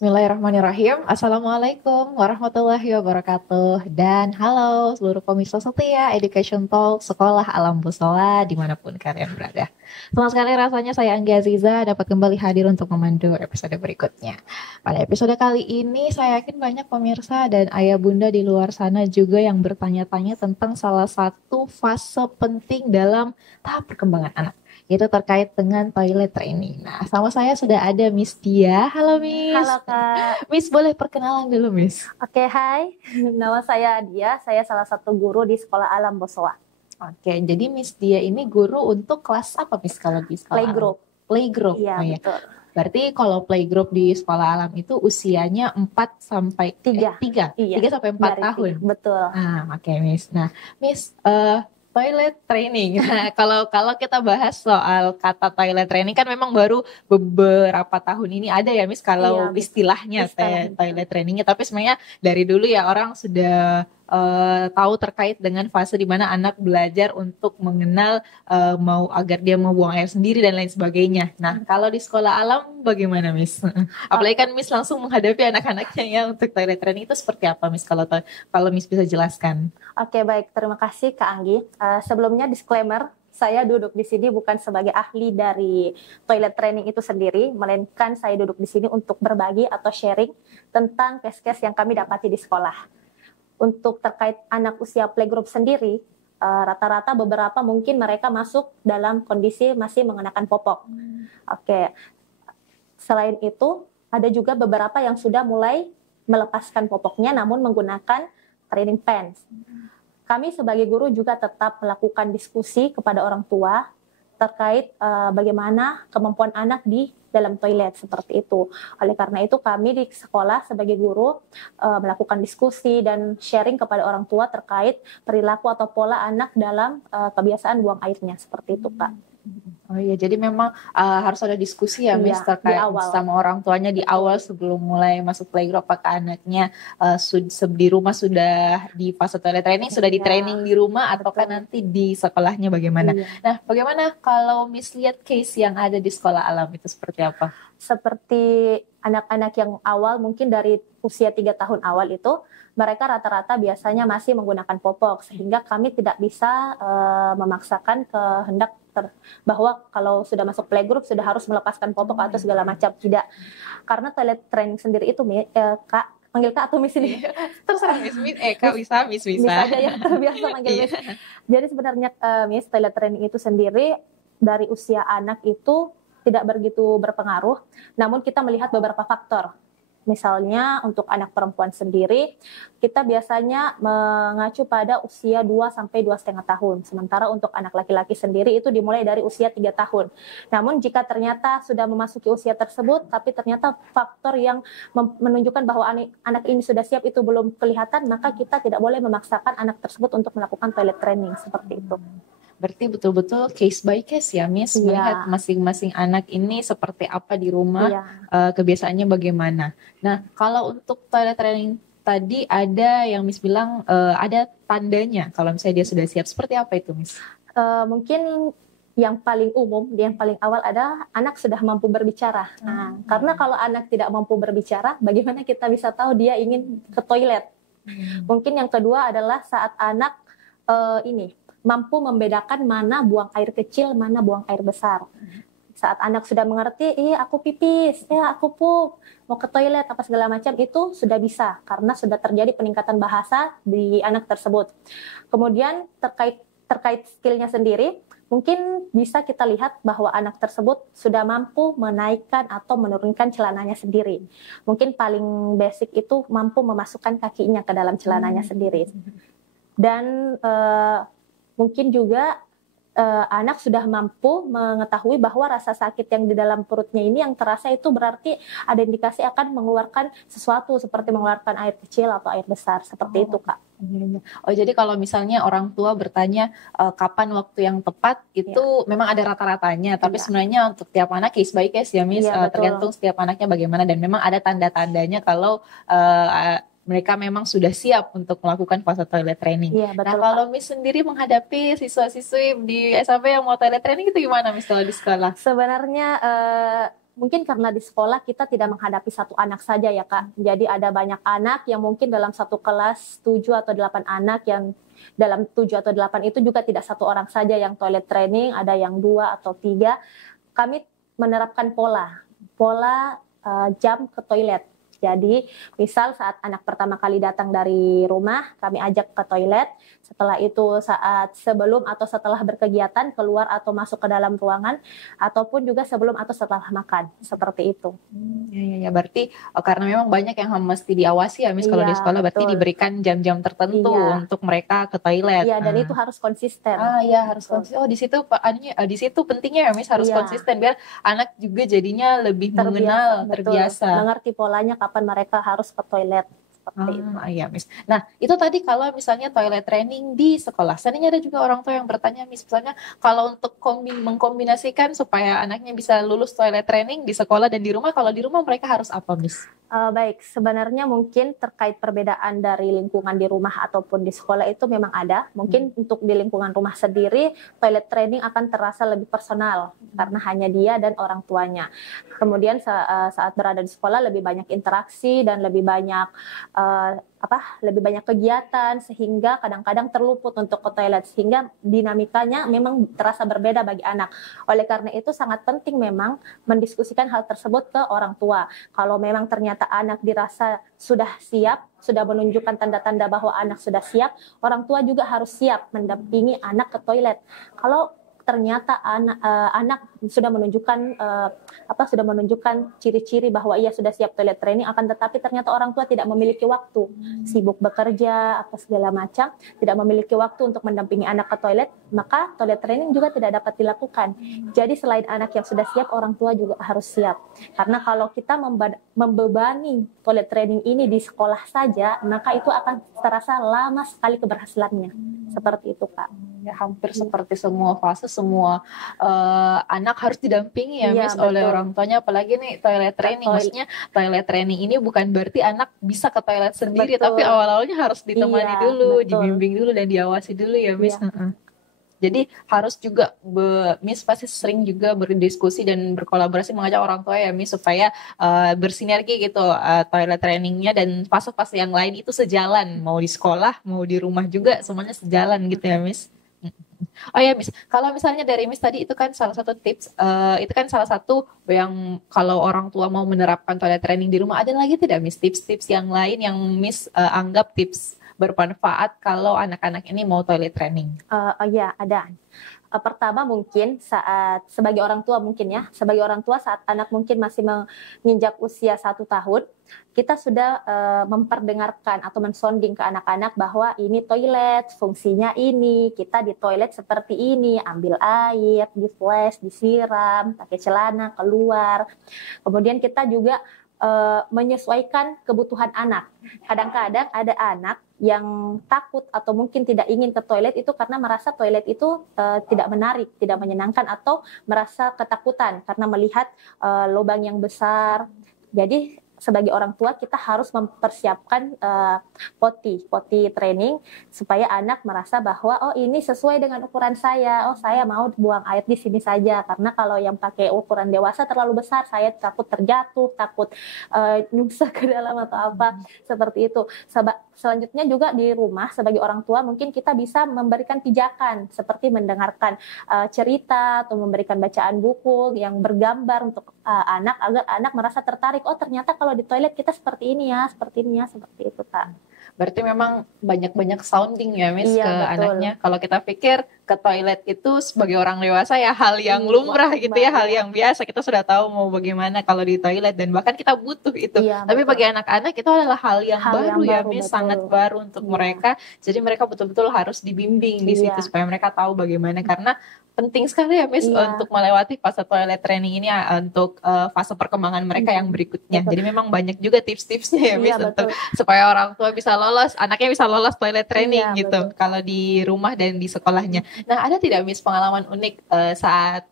Bismillahirrahmanirrahim. Assalamualaikum warahmatullahi wabarakatuh. Dan halo seluruh pemirsa setia Education Talk Sekolah Alam Bussola dimanapun kalian berada. Senang sekali rasanya saya Anggi Aziza dapat kembali hadir untuk memandu episode berikutnya. Pada episode kali ini saya yakin banyak pemirsa dan ayah bunda di luar sana juga yang bertanya-tanya tentang salah satu fase penting dalam tahap perkembangan anak, yaitu terkait dengan toilet training. Nah, sama saya sudah ada Miss Dia. Halo Halo Miss. Kak. Miss boleh perkenalan dulu Miss? Oke, hai. Nama saya Dia. Saya salah satu guru di Sekolah Alam Bosowa. Oke, jadi Miss Dia ini guru untuk kelas apa Miss kalau di sekolah alam? Playgroup. Playgroup. Iya, Oh ya. betul. Berarti kalau playgroup di sekolah alam itu usianya 4 sampai 3. 3, Iya, 3 sampai 4 dari 3. tahun. Betul. Oke Miss. Nah, Miss toilet training. Nah, kalau kita bahas soal kata toilet training kan memang baru beberapa tahun ini ada ya Miss Iya, kalau betul. istilahnya Istilahnya. toilet trainingnya. Tapi sebenarnya dari dulu ya orang sudah tahu terkait dengan fase di mana anak belajar untuk mengenal mau agar dia mau buang air sendiri dan lain sebagainya. Nah, kalau di sekolah alam bagaimana Miss? Apalagi kan Miss langsung menghadapi anak-anaknya ya untuk toilet training itu seperti apa Miss kalau Miss bisa jelaskan? Oke, baik. Terima kasih Kak Anggi. Sebelumnya disclaimer, saya duduk di sini bukan sebagai ahli dari toilet training itu sendiri, melainkan saya duduk di sini untuk berbagi atau sharing tentang case-case yang kami dapati di sekolah. Untuk terkait anak usia playgroup sendiri, rata-rata beberapa mungkin mereka masuk dalam kondisi masih mengenakan popok. Oke. Selain itu, ada juga beberapa yang sudah mulai melepaskan popoknya namun menggunakan training pants. Kami sebagai guru juga tetap melakukan diskusi kepada orang tua terkait bagaimana kemampuan anak di dalam toilet seperti itu. Oleh karena itu kami di sekolah sebagai guru melakukan diskusi dan sharing kepada orang tua terkait perilaku atau pola anak dalam kebiasaan buang airnya seperti itu, Kak. Oh iya, jadi memang harus ada diskusi ya, Miss, Iya, di terkait awal. sama orang tuanya di awal sebelum mulai masuk playgroup. Apakah anaknya di rumah sudah di fase toilet training, sudah di Iya, training di rumah, ataukah betul. nanti di sekolahnya bagaimana? Iya. Nah, bagaimana kalau Miss lihat case yang ada di sekolah alam itu seperti apa? Seperti anak-anak yang awal mungkin dari usia 3 tahun awal itu mereka rata-rata biasanya masih menggunakan popok sehingga kami tidak bisa memaksakan kehendak bahwa kalau sudah masuk playgroup sudah harus melepaskan popok atau segala macam, tidak, karena toilet training sendiri itu Kak, panggil Kak atau Miss ini? Terserah Miss, Kak bisa, Miss bisa. Miss aja ya, terbiasa manggil Miss. Jadi sebenarnya Miss, toilet training itu sendiri dari usia anak itu tidak begitu berpengaruh, namun kita melihat beberapa faktor. Misalnya untuk anak perempuan sendiri, kita biasanya mengacu pada usia 2 sampai 2,5 tahun. Sementara untuk anak laki-laki sendiri itu dimulai dari usia 3 tahun. Namun jika ternyata sudah memasuki usia tersebut, tapi ternyata faktor yang menunjukkan bahwa anak ini sudah siap itu belum kelihatan, maka kita tidak boleh memaksakan anak tersebut untuk melakukan toilet training seperti itu. Berarti betul-betul case by case ya, Miss, melihat masing-masing anak ini seperti apa di rumah, kebiasaannya bagaimana. Nah, kalau untuk toilet training tadi ada yang Miss bilang ada tandanya kalau misalnya dia sudah siap. Seperti apa itu, Miss? Mungkin yang paling umum, yang paling awal adalah anak sudah mampu berbicara. Nah, karena kalau anak tidak mampu berbicara, bagaimana kita bisa tahu dia ingin ke toilet? Mungkin yang kedua adalah saat anak mampu membedakan mana buang air kecil, mana buang air besar. Saat anak sudah mengerti, aku pipis, aku pup, mau ke toilet, apa segala macam, itu sudah bisa, karena sudah terjadi peningkatan bahasa di anak tersebut. Kemudian terkait skillnya sendiri, mungkin bisa kita lihat bahwa anak tersebut sudah mampu menaikkan atau menurunkan celananya sendiri. Mungkin paling basic itu mampu memasukkan kakinya ke dalam celananya sendiri. Dan mungkin juga anak sudah mampu mengetahui bahwa rasa sakit yang di dalam perutnya ini yang terasa itu berarti ada indikasi akan mengeluarkan sesuatu seperti mengeluarkan air kecil atau air besar, seperti itu, Kak. Oh, jadi kalau misalnya orang tua bertanya kapan waktu yang tepat itu memang ada rata-ratanya, tapi sebenarnya untuk tiap anak case by case ya, Miss, tergantung setiap anaknya bagaimana, dan memang ada tanda-tandanya kalau mereka memang sudah siap untuk melakukan fase toilet training. Iya, betul, nah, kalau Miss sendiri menghadapi siswa-siswi di SMP yang mau toilet training itu gimana, Miss, kalau di sekolah? Sebenarnya mungkin karena di sekolah kita tidak menghadapi satu anak saja ya Kak. Jadi ada banyak anak yang mungkin dalam satu kelas 7 atau 8 anak, yang dalam 7 atau 8 itu juga tidak satu orang saja yang toilet training, ada yang 2 atau 3. Kami menerapkan pola jam ke toilet. Jadi misal saat anak pertama kali datang dari rumah, kami ajak ke toilet. Setelah itu saat sebelum atau setelah berkegiatan keluar atau masuk ke dalam ruangan, ataupun juga sebelum atau setelah makan, seperti itu. Ya, berarti karena memang banyak yang mesti diawasi ya Miss, kalau di Iya, sekolah berarti betul. diberikan jam-jam tertentu Iya. untuk mereka ke toilet. Iya, dan itu harus konsisten. Iya, harus Betul. konsisten. Oh, di situ di situ pentingnya ya Miss, harus Iya. konsisten biar anak juga jadinya lebih mengenal, betul. terbiasa. Mengerti polanya kapan mereka harus ke toilet, seperti itu. Iya Miss. Nah itu tadi kalau misalnya toilet training di sekolah. Seandainya ada juga orang tua yang bertanya Miss, misalnya kalau untuk mengkombinasikan supaya anaknya bisa lulus toilet training di sekolah dan di rumah, kalau di rumah mereka harus apa Miss? Baik, sebenarnya mungkin terkait perbedaan dari lingkungan di rumah ataupun di sekolah itu memang ada. Mungkin untuk di lingkungan rumah sendiri, toilet training akan terasa lebih personal karena hanya dia dan orang tuanya. Kemudian saat berada di sekolah lebih banyak interaksi dan lebih banyak lebih banyak kegiatan, sehingga kadang-kadang terluput untuk ke toilet, sehingga dinamikanya memang terasa berbeda bagi anak. Oleh karena itu sangat penting memang mendiskusikan hal tersebut ke orang tua. Kalau memang ternyata anak dirasa sudah siap, sudah menunjukkan tanda-tanda bahwa anak sudah siap, orang tua juga harus siap mendampingi anak ke toilet. Kalau ternyata anak sudah menunjukkan ciri-ciri bahwa ia sudah siap toilet training, akan tetapi ternyata orang tua tidak memiliki waktu, sibuk bekerja apa segala macam, tidak memiliki waktu untuk mendampingi anak ke toilet, maka toilet training juga tidak dapat dilakukan. Jadi selain anak yang sudah siap, orang tua juga harus siap. Karena kalau kita membebani toilet training ini di sekolah saja, maka itu akan terasa lama sekali keberhasilannya. Seperti itu Kak. Ya, hampir seperti semua fase, semua anak harus didampingi ya Miss, oleh orang tuanya, apalagi nih toilet training. Maksudnya toilet training ini bukan berarti anak bisa ke toilet sendiri, tapi awal-awalnya harus ditemani dulu, dibimbing dulu dan diawasi dulu ya Miss. Jadi harus juga Miss pasti sering juga berdiskusi dan berkolaborasi mengajak orang tua ya Miss, supaya bersinergi gitu toilet trainingnya dan fase-fase yang lain itu sejalan, mau di sekolah mau di rumah juga semuanya sejalan gitu ya Miss. Oh ya Miss, kalau misalnya dari Miss tadi itu kan salah satu tips, itu kan salah satu yang kalau orang tua mau menerapkan toilet training di rumah, ada lagi tidak Miss tips-tips yang lain yang Miss anggap tips bermanfaat kalau anak-anak ini mau toilet training? Ya, ada. Pertama mungkin saat sebagai orang tua saat anak mungkin masih menginjak usia 1 tahun, kita sudah memperdengarkan atau mensonding ke anak-anak bahwa ini toilet, fungsinya ini, kita di toilet seperti ini, ambil air, di flash, disiram, pakai celana, keluar. Kemudian kita juga menyesuaikan kebutuhan anak. Kadang-kadang ada anak yang takut atau mungkin tidak ingin ke toilet itu karena merasa toilet itu tidak menarik, tidak menyenangkan, atau merasa ketakutan karena melihat lubang yang besar. Jadi sebagai orang tua kita harus mempersiapkan potty training supaya anak merasa bahwa oh ini sesuai dengan ukuran saya, oh saya mau buang air di sini saja, karena kalau yang pakai ukuran dewasa terlalu besar saya takut terjatuh, takut nyungsep ke dalam atau apa seperti itu. Selanjutnya juga di rumah sebagai orang tua mungkin kita bisa memberikan pijakan seperti mendengarkan cerita atau memberikan bacaan buku yang bergambar untuk anak agar anak merasa tertarik, oh ternyata kalau di toilet kita seperti ini ya, seperti itu Kak. Berarti memang banyak-banyak sounding ya Miss ke betul. anaknya. Kalau kita pikir ke toilet itu sebagai orang dewasa ya hal yang lumrah gitu ya, hal yang biasa, kita sudah tahu mau bagaimana kalau di toilet dan bahkan kita butuh itu. Tapi bagi anak-anak itu adalah hal yang baru ya Miss, sangat baru untuk mereka. Jadi mereka betul-betul harus dibimbing di situ supaya mereka tahu bagaimana, karena penting sekali ya Miss untuk melewati fase toilet training ini untuk fase perkembangan mereka yang berikutnya. Jadi memang banyak juga tips-tipsnya ya Miss untuk supaya orang tua bisa lolos, anaknya bisa lolos toilet training gitu kalau di rumah dan di sekolahnya. Nah, ada tidak Miss pengalaman unik saat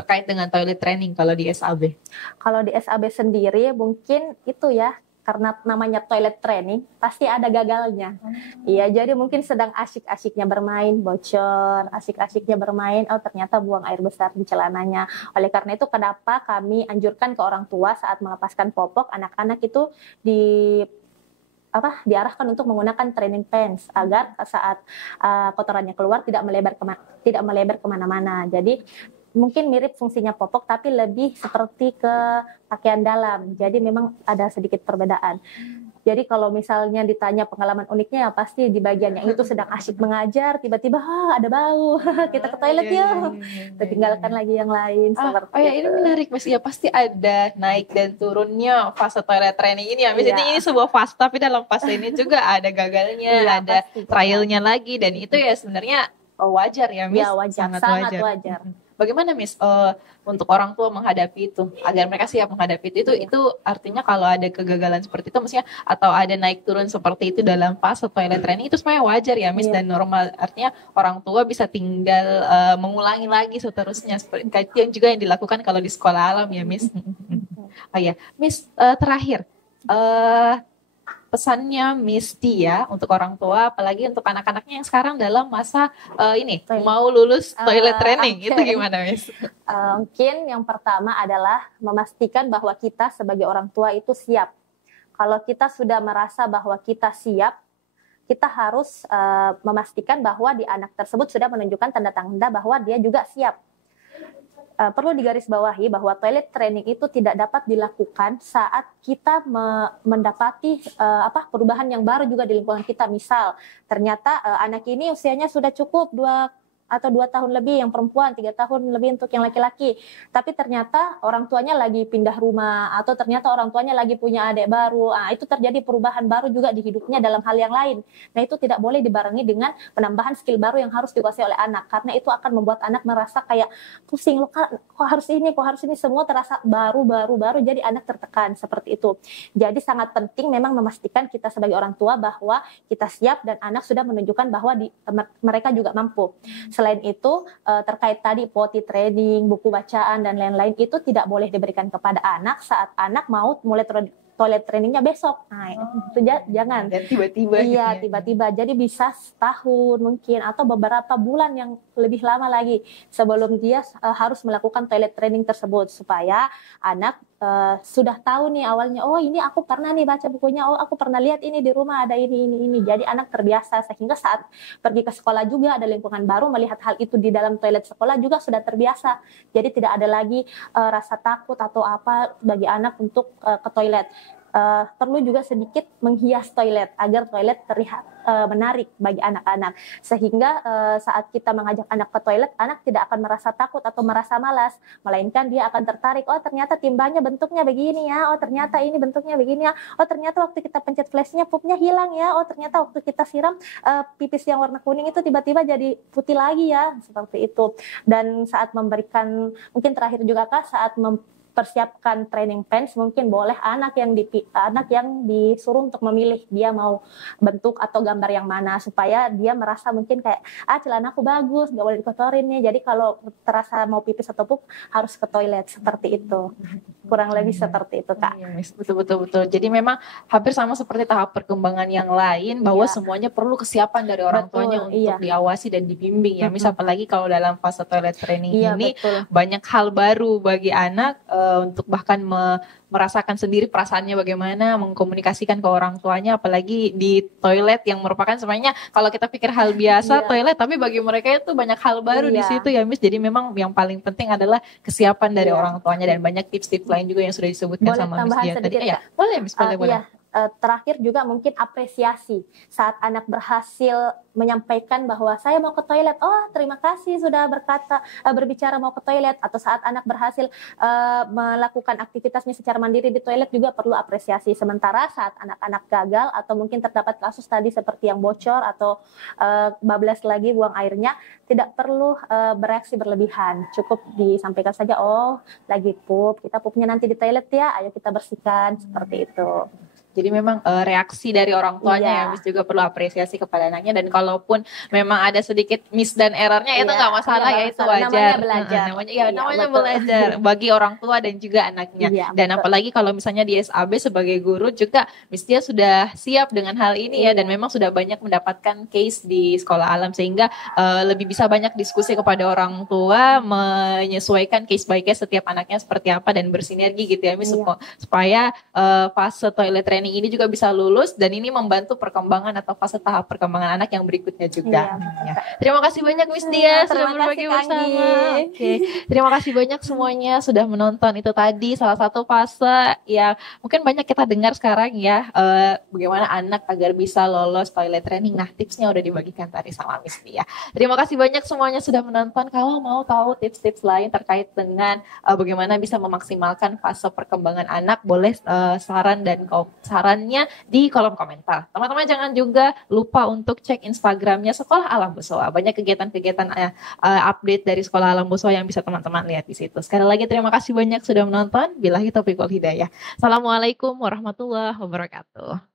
terkait dengan toilet training kalau di SAB? Kalau di SAB sendiri mungkin itu ya, karena namanya toilet training pasti ada gagalnya. Iya, jadi mungkin sedang asik-asiknya bermain bocor, asik-asiknya bermain, oh ternyata buang air besar di celananya. Oleh karena itu kenapa kami anjurkan ke orang tua saat melepaskan popok anak-anak itu diarahkan untuk menggunakan training pants agar saat kotorannya keluar tidak melebar kemana-mana. Jadi mungkin mirip fungsinya popok tapi lebih seperti ke pakaian dalam. Jadi memang ada sedikit perbedaan. Jadi kalau misalnya ditanya pengalaman uniknya ya pasti di bagian yang itu sedang asyik mengajar tiba-tiba ada bau kita ke toilet yuk. Tinggalkan lagi yang lain seperti oh ya ini menarik Mas ya, pasti ada naik dan turunnya fase toilet training ini ya Mas. Ini sebuah fase tapi dalam fase ini juga ada gagalnya, ada trialnya lagi, dan itu ya sebenarnya wajar ya Miss. Ya wajar, sangat wajar. Bagaimana Miss untuk orang tua menghadapi itu agar mereka siap menghadapi itu artinya kalau ada kegagalan seperti itu maksudnya atau ada naik turun seperti itu dalam fase toilet training itu semuanya wajar ya Miss, dan normal, artinya orang tua bisa tinggal mengulangi lagi seterusnya seperti yang juga yang dilakukan kalau di sekolah alam ya Miss. Oh ya Miss, terakhir pesannya Miss Tia untuk orang tua, apalagi untuk anak-anaknya yang sekarang dalam masa mau lulus toilet training, itu gimana Miss? Mungkin yang pertama adalah memastikan bahwa kita sebagai orang tua itu siap. Kalau kita sudah merasa bahwa kita siap, kita harus memastikan bahwa di anak tersebut sudah menunjukkan tanda-tanda bahwa dia juga siap. Perlu digarisbawahi bahwa toilet training itu tidak dapat dilakukan saat kita mendapati perubahan yang baru juga di lingkungan kita. Misal, ternyata anak ini usianya sudah cukup 2 tahun lebih yang perempuan, 3 tahun lebih untuk yang laki-laki. Tapi ternyata orang tuanya lagi pindah rumah atau ternyata orang tuanya lagi punya adik baru. Itu terjadi perubahan baru juga di hidupnya dalam hal yang lain. Nah, itu tidak boleh dibarengi dengan penambahan skill baru yang harus dikuasai oleh anak, karena itu akan membuat anak merasa kayak pusing, loh kok harus ini, semua terasa baru, jadi anak tertekan seperti itu. Jadi sangat penting memang memastikan kita sebagai orang tua bahwa kita siap dan anak sudah menunjukkan bahwa mereka juga mampu. Selain itu, terkait tadi potty training, buku bacaan, dan lain-lain itu tidak boleh diberikan kepada anak saat anak mau mulai toilet trainingnya besok. Itu jangan. Dan tiba-tiba. Iya, tiba-tiba. Jadi bisa setahun mungkin atau beberapa bulan yang lebih lama lagi sebelum dia harus melakukan toilet training tersebut supaya anak sudah tahu nih awalnya, oh ini aku pernah nih baca bukunya, oh aku pernah lihat ini di rumah ada ini. Jadi anak terbiasa sehingga saat pergi ke sekolah juga ada lingkungan baru melihat hal itu di dalam toilet sekolah juga sudah terbiasa. Jadi tidak ada lagi rasa takut atau apa bagi anak untuk ke toilet. Perlu juga sedikit menghias toilet agar toilet terlihat menarik bagi anak-anak sehingga saat kita mengajak anak ke toilet, anak tidak akan merasa takut atau merasa malas, melainkan dia akan tertarik. Oh ternyata timbanya bentuknya begini ya, oh ternyata ini bentuknya begini ya, oh ternyata waktu kita pencet flashnya pupnya hilang ya, oh ternyata waktu kita siram pipis yang warna kuning itu tiba-tiba jadi putih lagi ya, seperti itu. Dan saat memberikan, mungkin terakhir juga Kak, saat persiapkan training pants, mungkin boleh anak yang disuruh untuk memilih dia mau bentuk atau gambar yang mana supaya dia merasa mungkin kayak celana aku bagus, nggak boleh dikotorin nih. Jadi kalau terasa mau pipis atau pup harus ke toilet, seperti itu. Kurang lebih seperti itu Kak. Betul. Jadi memang hampir sama seperti tahap perkembangan yang lain bahwa semuanya perlu kesiapan dari orang tuanya untuk diawasi dan dibimbing ya. Misal apalagi kalau dalam fase toilet training ini banyak hal baru bagi anak untuk bahkan merasakan sendiri perasaannya bagaimana, mengkomunikasikan ke orang tuanya, apalagi di toilet yang merupakan sebenarnya kalau kita pikir hal biasa toilet, tapi bagi mereka itu banyak hal baru di situ ya Miss. Jadi memang yang paling penting adalah kesiapan dari orang tuanya, dan banyak tips-tips lain juga yang sudah disebutkan sama Miss Dia tadi. Boleh Miss, boleh. Terakhir juga mungkin apresiasi saat anak berhasil menyampaikan bahwa saya mau ke toilet, oh terima kasih sudah berbicara mau ke toilet, atau saat anak berhasil melakukan aktivitasnya secara mandiri di toilet juga perlu apresiasi. Sementara saat anak-anak gagal atau mungkin terdapat kasus tadi seperti yang bocor atau bablas lagi buang airnya, tidak perlu bereaksi berlebihan, cukup disampaikan saja, oh lagi pup, kita pupnya nanti di toilet ya, ayo kita bersihkan, seperti itu. Jadi memang reaksi dari orang tuanya Iya. ya Miss juga perlu apresiasi kepada anaknya, dan kalaupun memang ada sedikit miss dan errornya itu Iya, nggak masalah nggak ya, itu masalah. Namanya wajar. belajar. Namanya Iya, namanya betul. belajar bagi orang tua dan juga anaknya. Iya, Dan betul. apalagi kalau misalnya di SAB sebagai guru juga Miss Tia sudah siap dengan hal ini ya, dan Iya. memang sudah banyak mendapatkan case di sekolah alam, sehingga lebih bisa banyak diskusi kepada orang tua, menyesuaikan case by case setiap anaknya seperti apa dan bersinergi gitu ya Miss, Iya. supaya fase toilet training ini juga bisa lulus, dan ini membantu perkembangan atau fase tahap perkembangan anak yang berikutnya juga. Iya. Ya. Terima kasih banyak Miss Tia sudah Terima berbagi kasih, Kang bersama. Gi. Oke. Terima kasih banyak semuanya sudah menonton. Itu tadi salah satu fase yang mungkin banyak kita dengar sekarang ya, bagaimana anak agar bisa lolos toilet training. Nah, tipsnya udah dibagikan tadi sama Miss Tia. Terima kasih banyak semuanya sudah menonton. Kalau mau tahu tips-tips lain terkait dengan bagaimana bisa memaksimalkan fase perkembangan anak, boleh saran dan sarannya di kolom komentar. Teman-teman jangan juga lupa untuk cek Instagramnya Sekolah Alam Bosowa. Banyak kegiatan-kegiatan update dari Sekolah Alam Bosowa yang bisa teman-teman lihat di situ. Sekali lagi terima kasih banyak sudah menonton. Billahi taufiq wal hidayah. Assalamualaikum warahmatullahi wabarakatuh.